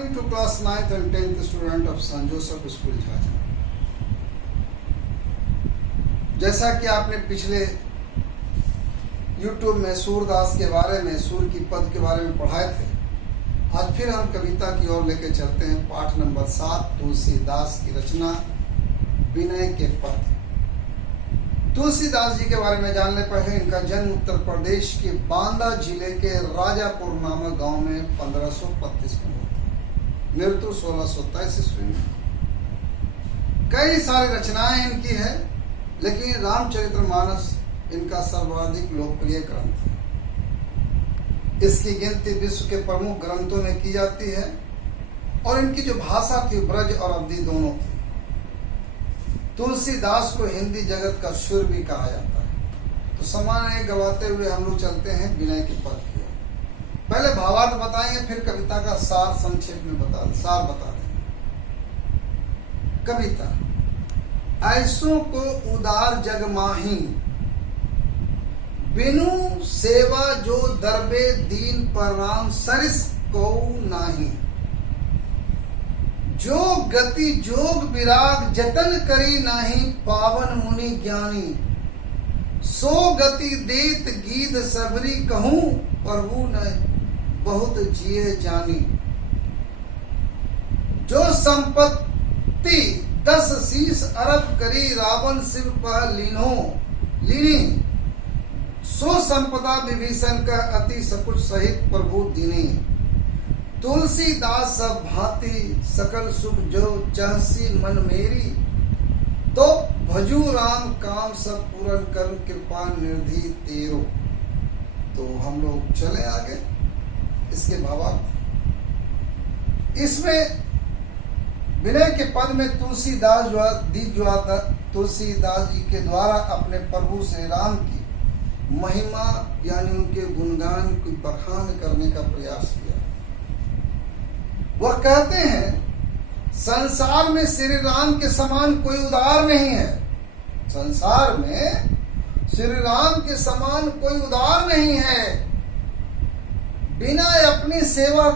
talking to class 9th and 10th student of St. Joseph School Jhajha. जैसा कि आपने पिछले YouTube में सूरदास के बारे में, सूर की पद के बारे में पढ़ाए थे, आज फिर हम कविता की ओर लेके चलते हैं। पाठ नंबर 7 तुलसीदास की रचना विनय के पद। तुलसीदास जी के बारे में जानने पहले इनका जन्म उत्तर प्रदेश के बांदा जिले के राजापुर नामक गांव में 1535 में हुआ। मृत्यु 1623 ईस्वी में। कई सारी रचनाएं इनकी है, लेकिन रामचरितमानस इनका सर्वाधिक लोकप्रिय ग्रंथ है। इसकी गिनती विश्व के प्रमुख ग्रंथों में की जाती है और इनकी जो भाषा थी ब्रज और अवधी दोनों थी। तुलसीदास को हिंदी जगत का सुर भी कहा जाता है। तो समय गवाते हुए हम लोग चलते हैं विनय के पद की ओर। पहले भावार्थ बताएंगे, फिर कविता का सार संक्षेप में बता देंगे। कविता। ऐसों को उदार जग माही, बिनु सेवा जो दरबे दीन पर राम सरिस को नाही। जो गति जोग विराग जतन करी नाही, पावन मुनि ज्ञानी। सो गति देत गीत सबरी कहूं, प्रभु न बहुत जिए जानी। जो संपत्ति 10 शीश अरब करी, रावण शिव पर लीनी। सो संपदा विभीषण का अति सकुच सहित प्रभु दीनी। तुलसीदास सब भांति सकल सुख जो चाहसी मन मेरी, तो भजू राम काम सब पूरन कर कृपा निधि तेरो। तो हम लोग चले आगे इसके भावार्थ। इसमें विनय के पद में तुलसीदास जी के द्वारा अपने प्रभु श्री राम की महिमा यानी उनके गुणगान की बखान करने का प्रयास किया। वह कहते हैं संसार में श्री राम के समान कोई उदार नहीं है। संसार में श्री राम के समान कोई उदार नहीं है। बिना अपनी सेवा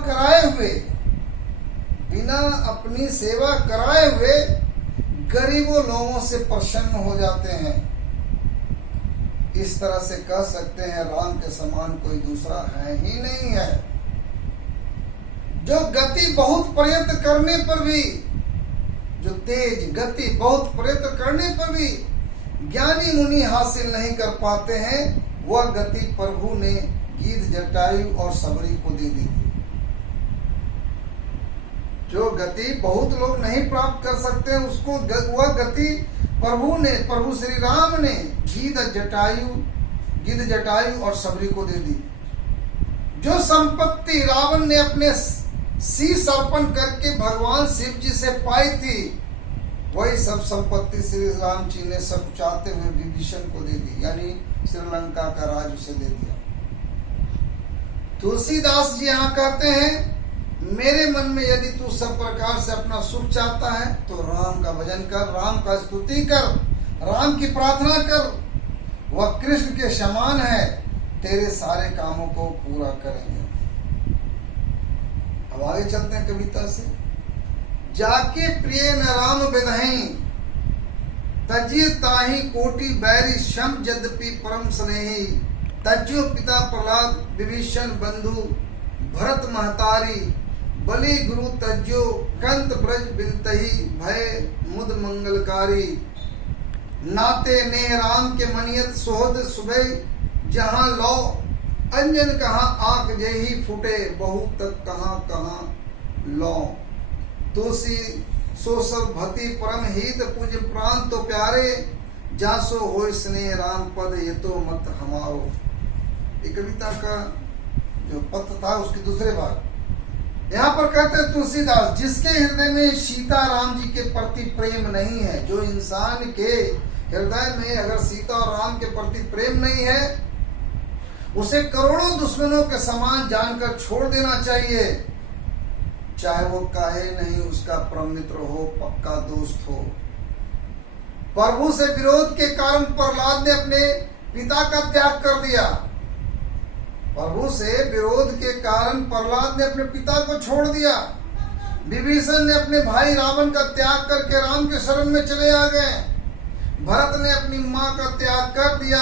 कराए हुए गरीबों लोगों से प्रसन्न हो जाते हैं। इस तरह से कह सकते हैं राम के समान कोई दूसरा है ही नहीं है। जो गति बहुत प्रयत्न करने पर भी, जो तेज गति बहुत प्रयत्न करने पर भी ज्ञानी मुनि हासिल नहीं कर पाते हैं, वह गति प्रभु ने गीध जटायु और सबरी को दे दी थी। जो गति बहुत लोग नहीं प्राप्त कर सकते, उसको वह गति प्रभु श्री राम ने गीध जटायु और सबरी को दे दी। जो संपत्ति रावण ने अपने शीश अर्पण करके भगवान शिव जी से पाई थी, वही सब संपत्ति श्री राम जी ने सब चाहते हुए विभीषण को दे दी, यानी श्रीलंका का राज उसे दे दिया। तुलसीदास जी यहाँ कहते हैं, मेरे मन में यदि तू सब प्रकार से अपना सुख चाहता है तो राम का भजन कर, राम का स्तुति कर, राम की प्रार्थना कर। वह कृष्ण के समान है, तेरे सारे कामों को पूरा करेंगे। अब आगे चलते हैं कविता से। जाके प्रिय न राम विदहि, तजिय ताहि कोटि बैरी शम यद्यपि परम स्नेही। तज्यो पिता प्रहलाद विभीषण बंधु, भरत महतारी। बलि गुरु तज्यो कंत ब्रज बिनतहि, भय मुद मंगलकारी। नाते ने राम के मनियत सोहद सुबह, जहां लो अंजन कहाँ आंख जही फूटे, बहुत तक कहाँ लो। तुलसी सो सब भति परम हित, पूज प्राण तो प्यारे। जासो हो स्नेह राम पद, ये तो मत हमारो। ये कविता का जो पद था उसके दूसरे भाग। यहाँ पर कहते हैं तुलसीदास, जिसके हृदय में सीता राम जी के प्रति प्रेम नहीं है, जो इंसान के हृदय में अगर सीता और राम के प्रति प्रेम नहीं है, उसे करोड़ों दुश्मनों के समान जानकर छोड़ देना चाहिए। चाहे वो काहे नहीं उसका परम मित्र हो, पक्का दोस्त हो। प्रभु से विरोध के कारण प्रहलाद ने अपने पिता का त्याग कर दिया। प्रभु से विरोध के कारण प्रहलाद ने अपने पिता को छोड़ दिया। विभीषण ने अपने भाई रावण का त्याग करके राम के शरण में चले आ गए। भरत ने अपनी मां का त्याग कर दिया।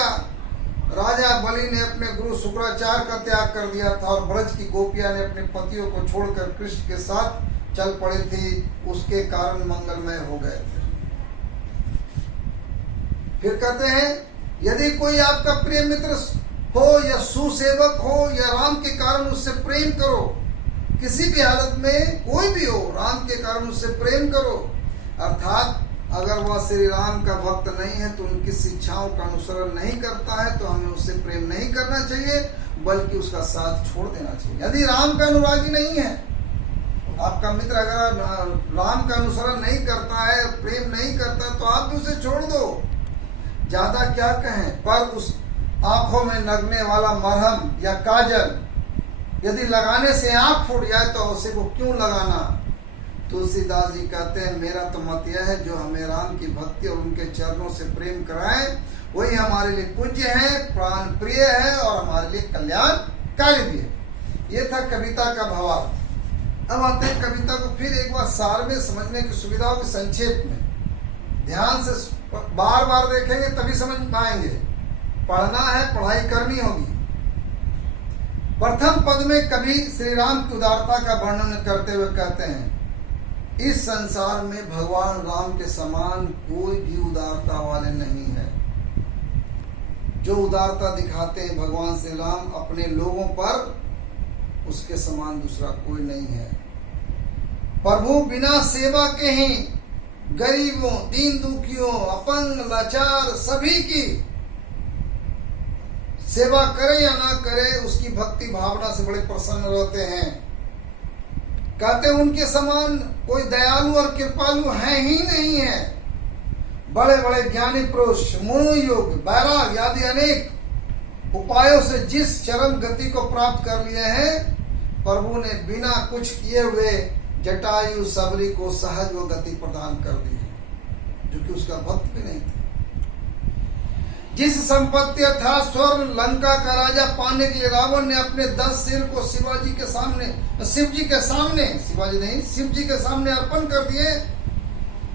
राजा बलि ने अपने गुरु शुक्राचार्य का त्याग कर दिया था और ब्रज की गोपियां ने अपने पतियों को छोड़कर कृष्ण के साथ चल पड़े थी। उसके कारण मंगलमय हो गए थे। फिर कहते हैं, यदि कोई आपका प्रिय मित्र हो या सुसेवक हो या राम के कारण उससे प्रेम करो। किसी भी हालत में कोई भी हो, राम के कारण उससे प्रेम करो। अर्थात अगर वह श्री राम का भक्त नहीं है तो उनकी शिक्षाओं का अनुसरण नहीं करता है तो हमें उससे प्रेम नहीं करना चाहिए, बल्कि उसका साथ छोड़ देना चाहिए। यदि राम का अनुरागी नहीं है, आपका मित्र अगर राम का अनुसरण नहीं करता है, प्रेम नहीं करता, तो आप भी उसे छोड़ दो। ज्यादा क्या कहें, पर उस आंखों में लगने वाला मरहम या काजल यदि लगाने से आंख फूट जाए तो उसे को क्यों लगाना। तुलसीदास जी कहते हैं, मेरा तो मत यह है, जो हमें राम की भक्ति और उनके चरणों से प्रेम कराए वही हमारे लिए पूज्य है, प्राण प्रिय है और हमारे लिए कल्याणकारी भी है। ये था कविता का भावार्थ। अब आते हैं कविता को फिर एक बार सार में समझने की सुविधा होगी, संक्षेप में। ध्यान से बार बार देखेंगे तभी समझ पाएंगे। पढ़ना है, पढ़ाई करनी होगी। प्रथम पद में कवि श्री राम की उदारता का वर्णन करते हुए कहते हैं, इस संसार में भगवान राम के समान कोई भी उदारता वाले नहीं है। जो उदारता दिखाते हैं भगवान श्री राम अपने लोगों पर, उसके समान दूसरा कोई नहीं है। प्रभु बिना सेवा के ही गरीबों, दीन दुखियों, अपंग, लाचार सभी की सेवा करे या ना करे, उसकी भक्ति भावना से बड़े प्रसन्न रहते हैं। कहते उनके समान कोई दयालु और कृपालु है ही नहीं है। बड़े बड़े ज्ञानी पुरुष, मनोयोग, वैराग आदि अनेक उपायों से जिस चरम गति को प्राप्त कर लिए हैं, प्रभु ने बिना कुछ किए हुए जटायु सबरी को सहज वो गति प्रदान कर दी है, जो कि उसका भक्त भी नहीं था। जिस संपत्ति था स्वर्ण लंका का राजा पाने के लिए रावण ने अपने 10 सिर को शिव जी के सामने अर्पण कर दिए।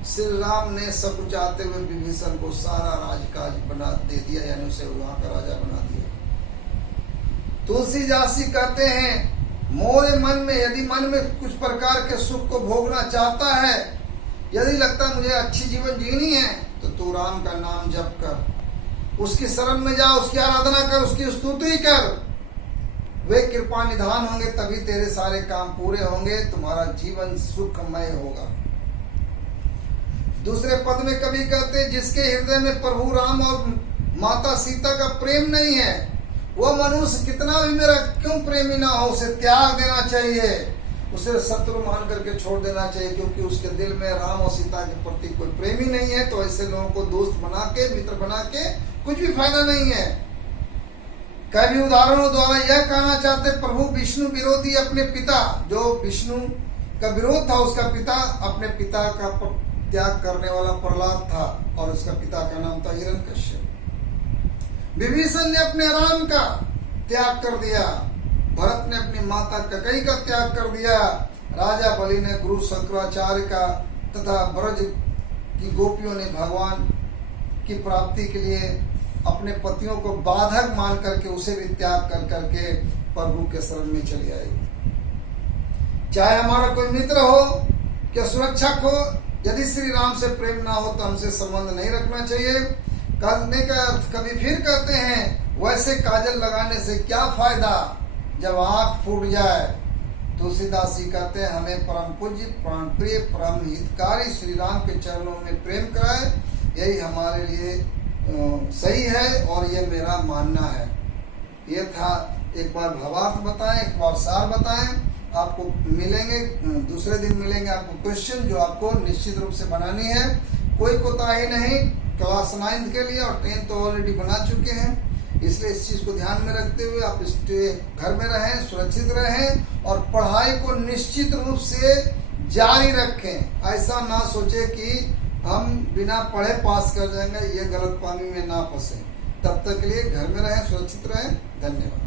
श्री राम ने सब चाहते हुए विभीषण को सारा राजकाज बना दे दिया, यानी उसे वहां का राजा बना दिया। तुलसीदास जी कहते हैं, मोरे मन में, यदि मन में कुछ प्रकार के सुख को भोगना चाहता है, यदि लगता मुझे अच्छी जीवन जीनी है, तो तू राम का नाम जप कर, उसकी शरण में जा, उसकी आराधना कर, उसकी स्तुति कर। वे कृपा निधान होंगे, तभी तेरे सारे काम पूरे होंगे, तुम्हारा जीवन सुखमय होगा। दूसरे पद में कवि कहते हैं, जिसके हृदय में प्रभु राम और माता सीता का प्रेम नहीं है, वह मनुष्य कितना भी मेरा क्यों प्रेमी ना हो, उसे त्याग देना चाहिए, उसे शत्रु मान करके छोड़ देना चाहिए, क्योंकि उसके दिल में राम और सीता के प्रति कोई प्रेमी नहीं है। तो ऐसे लोगों को दोस्त बना के, मित्र बना के कुछ भी फायदा नहीं है। कई उदाहरणों द्वारा यह कहना चाहते, प्रभु विष्णु विरोधी अपने पिता, जो विष्णु का विरोध था, उसका पिता अपने पिता का त्याग करने वाला प्रहलाद था, और उसका पिता का नाम था हिरण्यकश्यप। विभीषण ने अपने राम का त्याग कर दिया, भरत ने अपनी माता कैकेयी का त्याग कर दिया, राजा बलि ने गुरु शुक्राचार्य का तथा ब्रज की गोपियों ने भगवान की प्राप्ति के लिए अपने पतियों को बाधक मान करके उसे भी त्याग कर करके प्रभु के शरण में चली आई। चाहे हमारा कोई मित्र हो क्या सुरक्षक हो, यदि श्री राम से प्रेम ना हो तो हमसे संबंध नहीं रखना चाहिए। कहने का अर्थ कभी फिर कहते हैं, वैसे काजल लगाने से क्या फायदा जब आंख फूट जाए। तुलसीदास जी कहते हैं, हमें परम पूज्य, प्राण प्रिय, परम हितकारी श्री राम के चरणों में प्रेम कराए, यही हमारे लिए सही है और ये मेरा मानना है। ये था, एक बार भावार्थ बताएं, एक बार सार बताएं। आपको मिलेंगे, दूसरे दिन मिलेंगे आपको क्वेश्चन, जो आपको निश्चित रूप से बनानी है, कोई कोताही नहीं। क्लास 9 के लिए और 10 तो ऑलरेडी बना चुके हैं, इसलिए इस चीज को ध्यान में रखते हुए आप घर में रहें, सुरक्षित रहें और पढ़ाई को निश्चित रूप से जारी रखें। ऐसा ना सोचे कि हम बिना पढ़े पास कर जाएंगे, ये गलत पानी में ना फंसे। तब तक के लिए घर में रहें, सुरक्षित रहें। धन्यवाद।